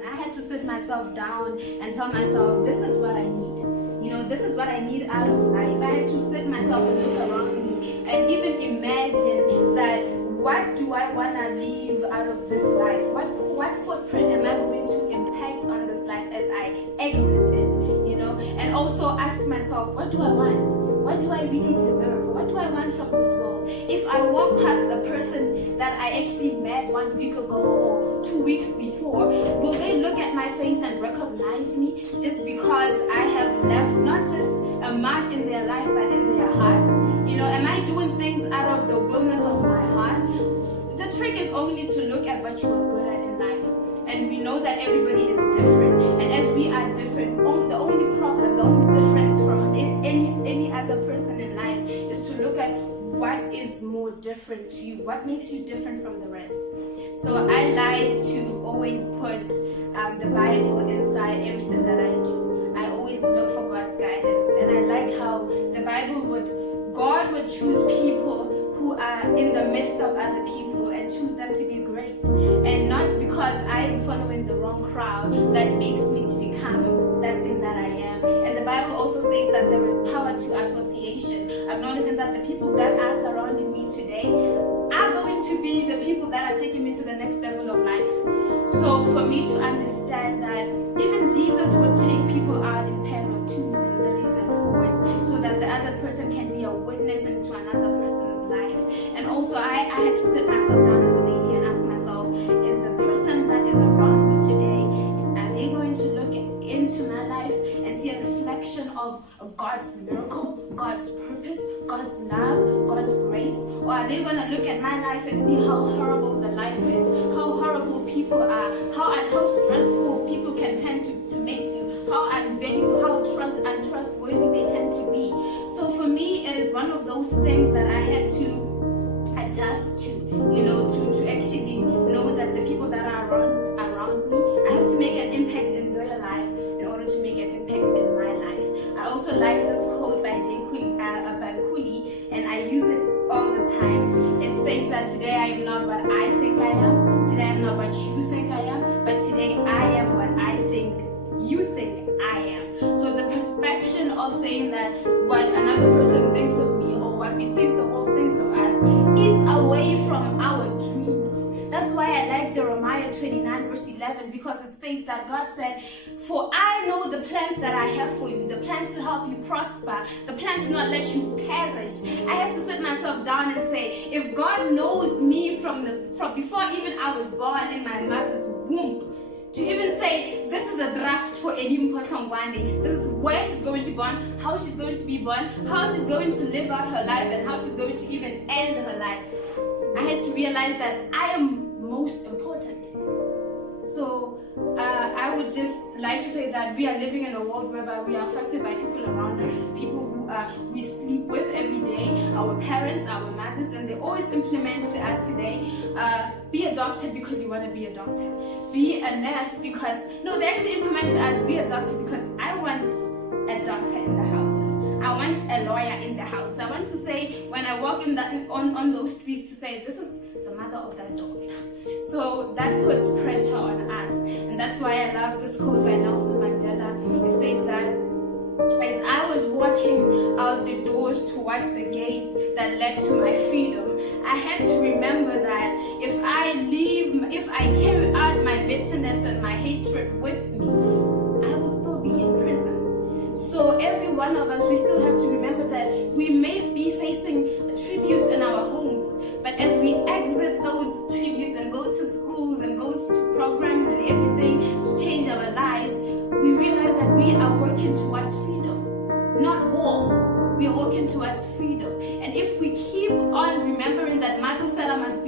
And I had to sit myself down and tell myself, this is what I need. You know, this is what I need out of life. I had to sit myself and look around me and even imagine that, what do I want to leave out of this life? What footprint am I going to impact on this life as I exit it? You know, and also ask myself, what do I want? What do I really deserve? What do I want from this world? If I walk past the person that I actually met 1 week ago or 2 weeks before, will they look at my face and recognize me just because I have left not just a mark in their life but in their heart? You know, am I doing things out of the willness of my heart? The trick is only to look at what you are good at in life. And we know that everybody is different. And as we are different, the only problem, the only difference from any other person in life is to look at what is more different to you, what makes you different from the rest. So I like to always put the Bible inside everything that I do. I always look for God's guidance, and I like how the Bible God would choose people who are in the midst of other people and choose them to be great. And not because I am following the wrong crowd that makes me to become that thing that I am. And the Bible also states that there is power to association, acknowledging that the people that are surrounding me today are going to be the people that are taking me to the next level of life. So for me to understand that even Jesus would take people out in pairs of twos and threes and fours so that the other person can be a witness into another person's life. And also I had to sit myself down as a lady and ask myself, is the person that is around me today, are they going to look into my life and see a reflection of God's miracle, God's purpose, God's love, God's grace? Or are they going to look at my life and see how horrible the life is, how horrible people are, how stressful people can tend to make you, how unvaluable, how untrustworthy they tend to be? So for me, it is one of those things that I had to adjust to, you know, to actually know that the people that are around me, I have to make an impact in their life in order to make an impact in my life. I also like this quote by Kuli, and I use it all the time. It states that today I am not what I think I am, today I am not what you think I am, but today I am what I think you think I am. So the perspective of saying that what another person thinks of me or what we think the world thinks of us is away from our dreams. That's why I like Jeremiah 29 verse 11, because it states that God said, for I know the plans that I have for you, the plans to help you prosper, the plans to not let you perish. I had to sit myself down and say, if God knows me from before even I was born in my mother's womb, to even say this is a draft for Ennie Hlongwane, this is where she's going to be born, how she's going to be born, how she's going to live out her life, and how she's going to even end her life, I had to realize that I am most important. So I would just like to say that we are living in a world whereby we are affected by people around us, people who we sleep with every day, our parents, our mothers, and they always implement to us today, be a doctor because you want to be a doctor, be a nurse because, no, they actually implement to us, be a doctor because I want a doctor in the house, I want a lawyer in the house. I want to say, when I walk on those streets, to say, this is the mother of that dog. So that puts pressure on us. And that's why I love this quote by Nelson Mandela. It states that, as I was walking out the doors towards the gates that led to my freedom, I had to remember that if I carry out my bitterness and my hatred with me, I will still be in prison. So every one of us, we still have to remember that we may be facing tributes in our homes, but as we exit those tributes and go to schools and go to programs and everything to change our lives, we realize that we are working towards freedom, not war. We are working towards freedom. And if we keep on remembering that Mother said I must